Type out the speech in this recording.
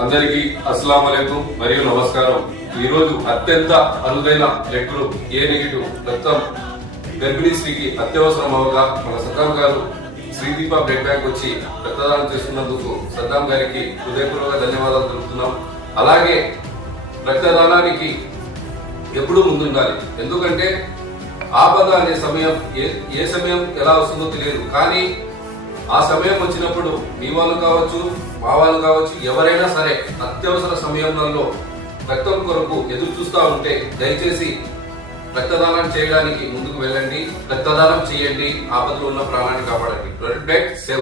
అందరికీ అస్సలం అలైకుం. మరియు నమస్కారం. ఈ రోజు అత్యంత అరుదైన లెక్కలు ఏ నెగిటివ్ రక్తం గర్భిణీ స్త్రీకి అత్యవసరం అవగా మన సద్దాం గారు శ్రీదీప బ్లడ్ బ్యాంక్ వచ్చి రక్తదానం చేస్తున్నందుకు సద్దాం గారికి హృదయపూర్వక ధన్యవాదాలు తెలుపుతున్నాం. అలాగే రక్తదానానికి ఎప్పుడూ ముందుండాలి. ఎందుకంటే ఆపద అనే సమయం ఏ ఏ సమయం ఎలా వస్తుందో తెలియదు. కానీ ఆ సమయం వచ్చినప్పుడు మీ వాళ్ళు కావచ్చు మా వాళ్ళు కావచ్చు ఎవరైనా సరే అత్యవసర సమయంలో రక్తం కొరకు ఎదురు చూస్తూ ఉంటే దయచేసి రక్తదానం చేయడానికి ముందుకు వెళ్ళండి రక్తదానం చేయండి ఆపదలో ఉన్న ప్రాణాన్ని కాపాడండి. బ్లడ్ బ్యాంక్ సేవ